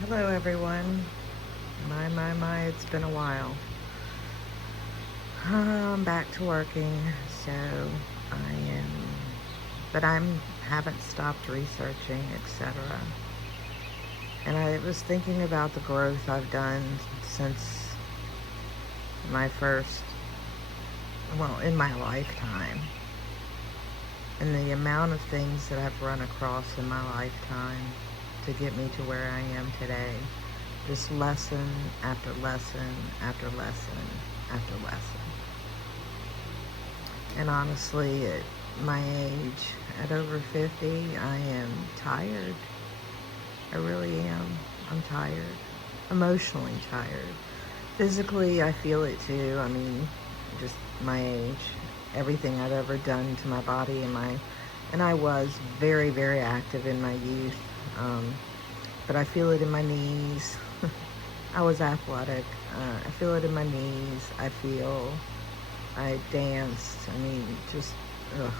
Hello everyone. My, it's been a while. I'm back to working, so I am, but I'm haven't stopped researching, etc. And I was thinking about the growth I've done since my first, well, in my lifetime, and the amount of things that I've run across in my lifetime to get me to where I am today. Just lesson after lesson after lesson after lesson. And honestly, at my age, at over 50, I am tired. I really am. I'm tired. Emotionally tired. Physically, I feel it too. I mean, just my age. Everything I've ever done to my body and I was very, very active in my youth. But I feel it in my knees. I was athletic. I feel it in my knees. I danced. I mean, just, ugh.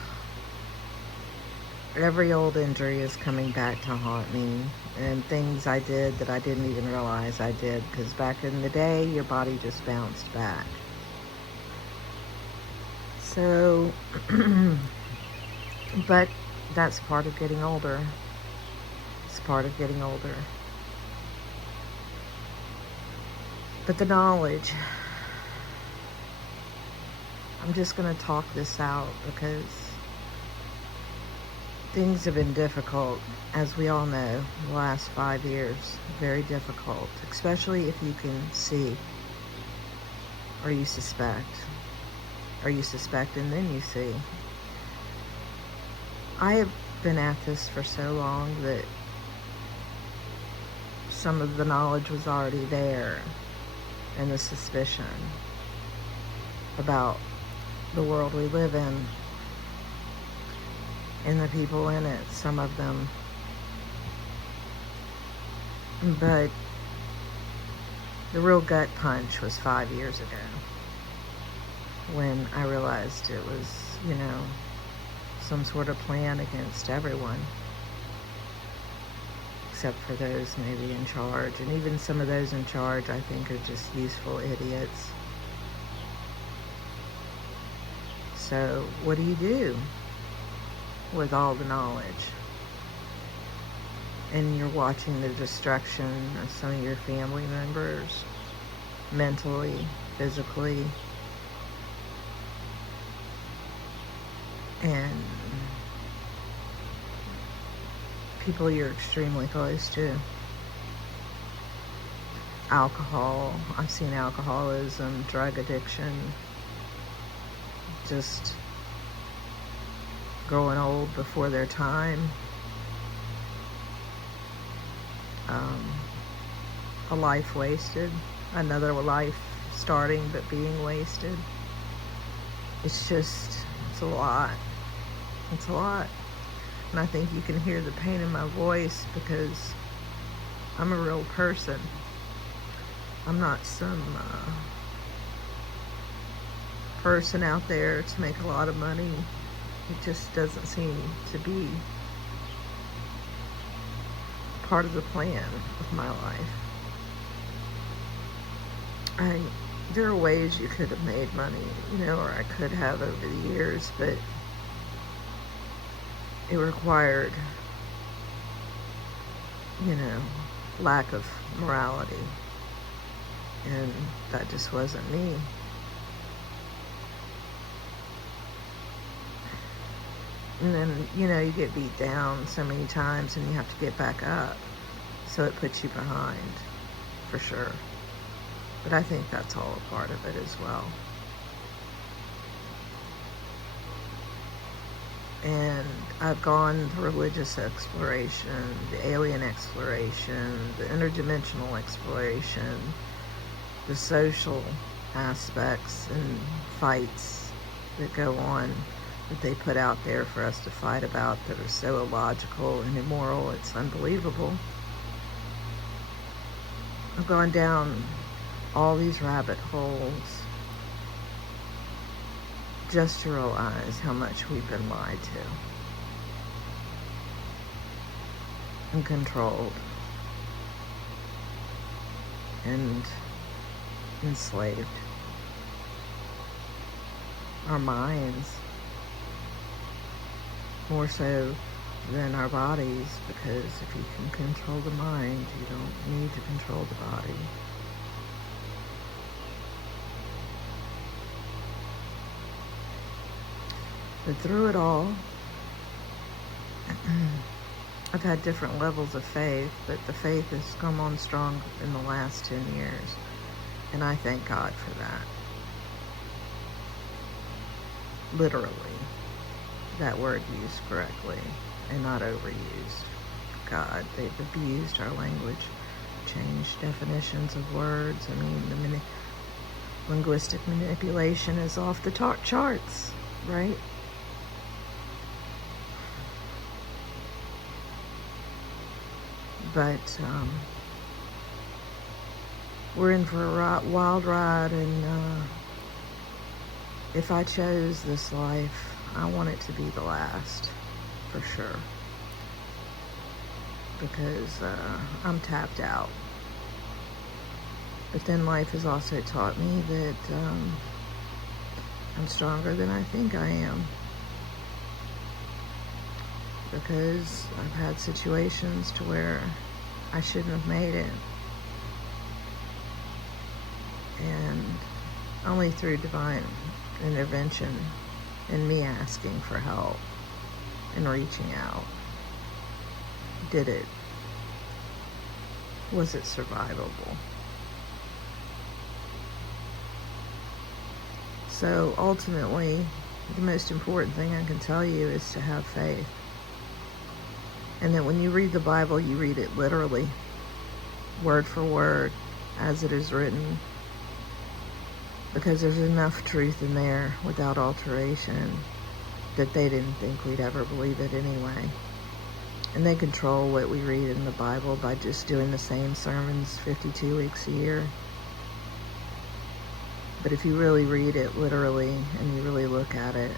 Every old injury is coming back to haunt me. And things I did that I didn't even realize I did. Because back in the day, your body just bounced back. So, but that's part of getting older. It's part of getting older. But the knowledge, I'm just going to talk this out because things have been difficult, as we all know, the last 5 years. Very difficult, especially if you can see or you suspect. Or you suspect and then you see. I have been at this for so long that some of the knowledge was already there, and the suspicion about the world we live in and the people in it, some of them. But the real gut punch was 5 years ago when I realized it was, some sort of plan against everyone, except for those maybe in charge. And even some of those in charge, I think, are just useful idiots. So what do you do with all the knowledge? And you're watching the destruction of some of your family members, mentally, physically, and people you're extremely close to. Alcohol, I've seen alcoholism, drug addiction, just growing old before their time. A life wasted, another life starting but being wasted. It's a lot. It's a lot. And I think you can hear the pain in my voice because I'm a real person. I'm not some person out there to make a lot of money. It just doesn't seem to be part of the plan of my life. There are ways you could have made money, or I could have over the years, but it required, lack of morality. And that just wasn't me. And then, you get beat down so many times and you have to get back up. So it puts you behind, for sure. But I think that's all a part of it as well. And I've gone the religious exploration, the alien exploration, the interdimensional exploration, the social aspects and fights that go on that they put out there for us to fight about that are so illogical and immoral, it's unbelievable. I've gone down all these rabbit holes just to realize how much we've been lied to and controlled. and enslaved. Our minds, more so than our bodies, because if you can control the mind, you don't need to control the body. But through it all, I've had different levels of faith, but the faith has come on strong in the last 10 years. And I thank God for that. Literally, that word used correctly and not overused. God, they've abused our language, changed definitions of words. I mean, the linguistic manipulation is off the charts, right? But we're in for a wild ride, and if I chose this life, I want it to be the last, for sure, because I'm tapped out. But then life has also taught me that I'm stronger than I think I am, because I've had situations to where I shouldn't have made it, and only through divine intervention and me asking for help and reaching out was it survivable. So ultimately, the most important thing I can tell you is to have faith. And that when you read the Bible, you read it literally, word for word, as it is written. Because there's enough truth in there without alteration that they didn't think we'd ever believe it anyway. And they control what we read in the Bible by just doing the same sermons 52 weeks a year. But if you really read it literally and you really look at it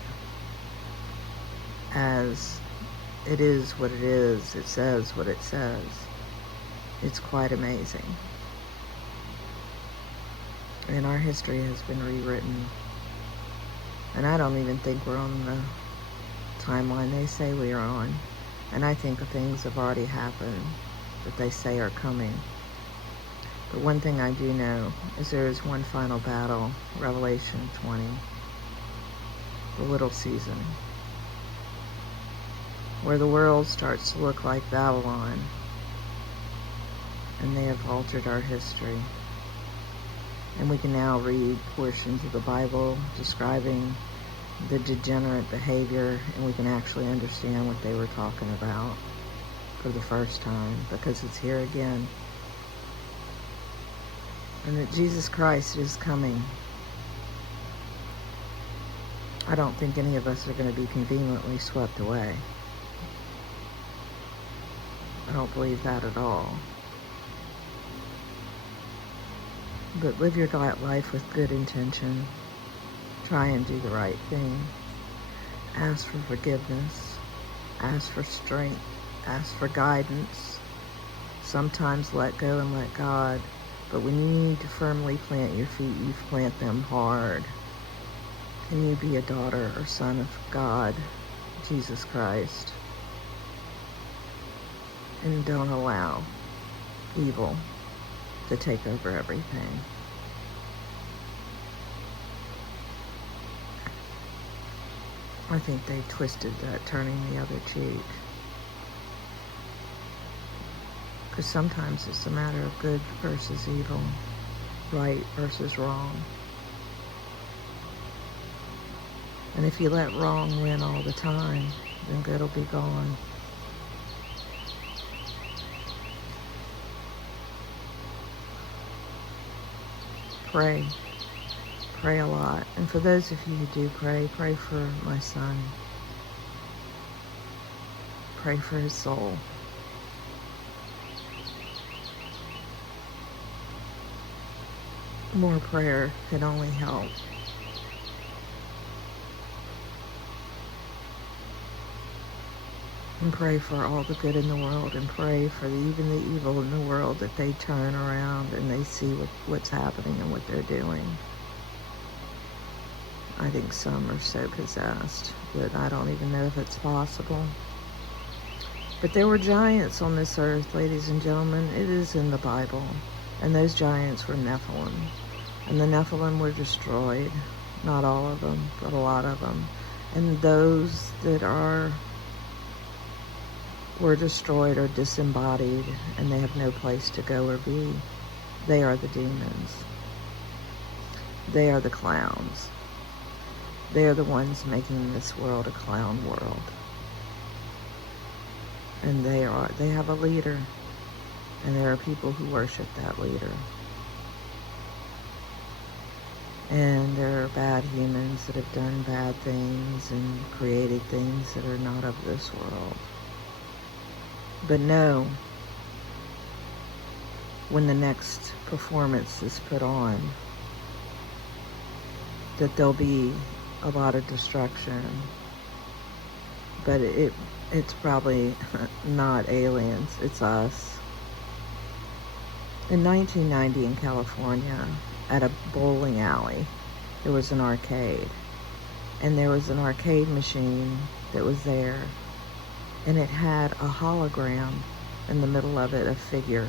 as it is what it is, it says what it says, it's quite amazing. And our history has been rewritten. And I don't even think we're on the timeline they say we are on. And I think things have already happened that they say are coming. But one thing I do know is there is one final battle, Revelation 20, the little season, where the world starts to look like Babylon, and they have altered our history. And we can now read portions of the Bible describing the degenerate behavior, and we can actually understand what they were talking about for the first time, because it's here again. And that Jesus Christ is coming. I don't think any of us are going to be conveniently swept away. I don't believe that at all. But live your life with good intention. Try and do the right thing. Ask for forgiveness. Ask for strength. Ask for guidance. Sometimes let go and let God. But when you need to firmly plant your feet, you plant them hard. Can you be a daughter or son of God, Jesus Christ? And don't allow evil to take over everything. I think they twisted that, turning the other cheek. Because sometimes it's a matter of good versus evil, right versus wrong. And if you let wrong win all the time, then good will be gone. Pray. Pray a lot. And for those of you who do pray, pray for my son. Pray for his soul. More prayer can only help. and pray for all the good in the world, and pray for even the evil in the world, that they turn around and they see what's happening and what they're doing. I think some are so possessed that I don't even know if it's possible. But there were giants on this earth, ladies and gentlemen. It is in the Bible. And those giants were Nephilim. And the Nephilim were destroyed. Not all of them, but a lot of them. And those that were destroyed or disembodied, and they have no place to go or be. They are the demons. They are the clowns. They are the ones making this world a clown world. And they have a leader, and there are people who worship that leader. And there are bad humans that have done bad things and created things that are not of this world. But know, when the next performance is put on, that there'll be a lot of destruction. But it's probably not aliens, it's us. In 1990 in California, at a bowling alley, there was an arcade. And there was an arcade machine that was there. And it had a hologram in the middle of it, a figure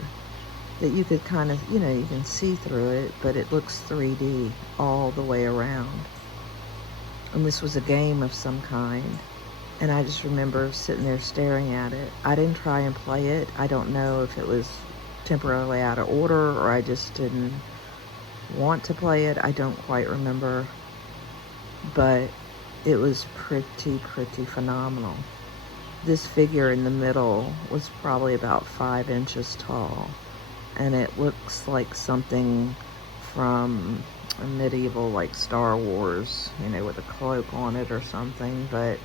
that you could kind of, you can see through it, but it looks 3D all the way around. And this was a game of some kind. And I just remember sitting there staring at it. I didn't try and play it. I don't know if it was temporarily out of order or I just didn't want to play it. I don't quite remember. But it was pretty phenomenal. This figure in the middle was probably about 5 inches tall. And it looks like something from a medieval, like Star Wars, with a cloak on it or something. But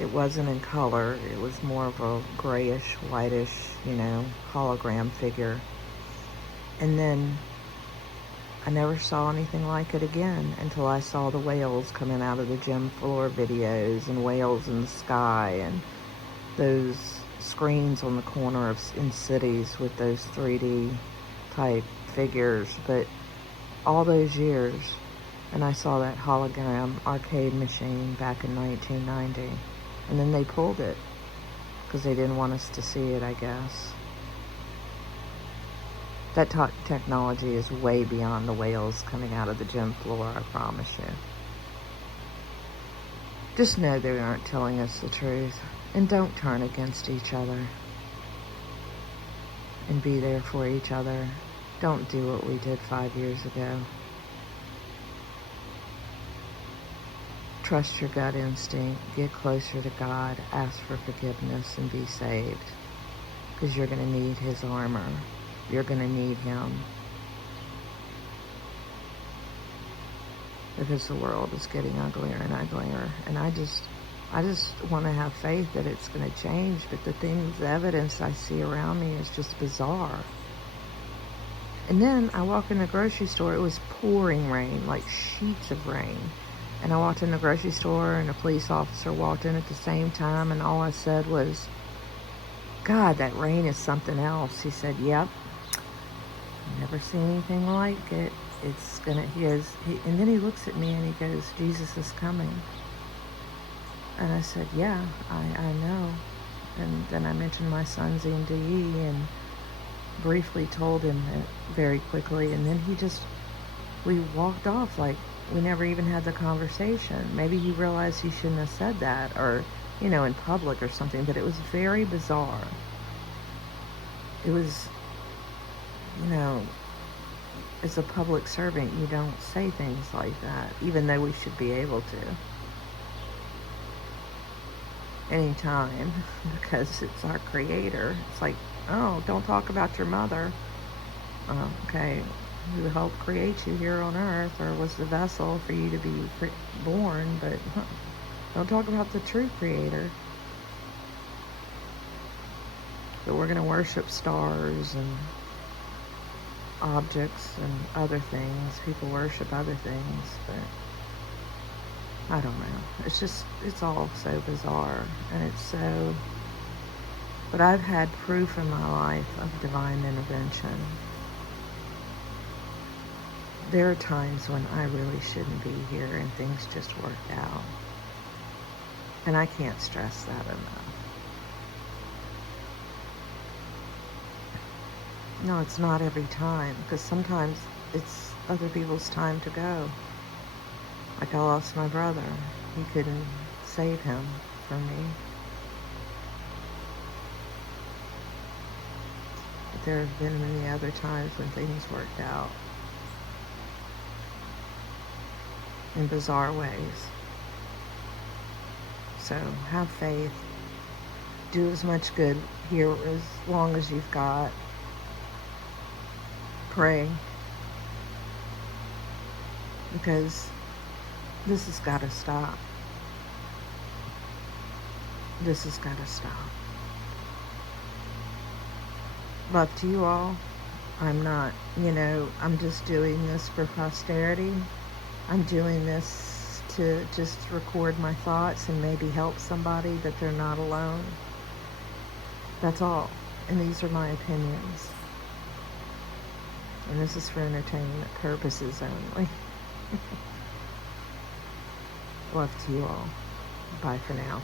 it wasn't in color. It was more of a grayish, whitish, hologram figure. And then I never saw anything like it again until I saw the whales coming out of the gym floor videos, and whales in the sky, and those screens on the corner in cities with those 3D type figures. But all those years, and I saw that hologram arcade machine back in 1990. And then they pulled it because they didn't want us to see it, I guess. That technology is way beyond the whales coming out of the gym floor, I promise you. Just know they aren't telling us the truth. And don't turn against each other. And be there for each other. Don't do what we did 5 years ago. Trust your gut instinct. Get closer to God. Ask for forgiveness and be saved. Because you're going to need His armor. You're going to need Him. Because the world is getting uglier and uglier. And I just want to have faith that it's going to change. But the evidence I see around me is just bizarre. And then I walk in the grocery store. It was pouring rain, like sheets of rain. And I walked in the grocery store, and a police officer walked in at the same time, and all I said was, "God, that rain is something else." He said, "Yep. Never seen anything like it. It's gonna," and then he looks at me and he goes, "Jesus is coming." And I said, "Yeah, I know." And then I mentioned my son's NDE and briefly told him it very quickly. And then we walked off like we never even had the conversation. Maybe he realized he shouldn't have said that, or, in public or something. But it was very bizarre. It was, as a public servant, you don't say things like that, even though we should be able to. Anytime, because it's our Creator. It's like, oh, don't talk about your mother. Okay, who helped create you here on earth, or was the vessel for you to be born, but don't talk about the true Creator. But we're going to worship stars and objects and other things. People worship other things, but I don't know. It's all so bizarre, and it's so But I've had proof in my life of divine intervention. There are times when I really shouldn't be here and things just work out. And I can't stress that enough. No, it's not every time, because sometimes it's other people's time to go. Like I lost my brother. He couldn't save him for me. But there have been many other times when things worked out in bizarre ways. So have faith. Do as much good here as long as you've got. Pray. Because this has got to stop. This has got to stop. Love to you all. I'm not, I'm just doing this for posterity. I'm doing this to just record my thoughts and maybe help somebody that they're not alone. That's all. And these are my opinions. And this is for entertainment purposes only. Love to you all. Bye for now.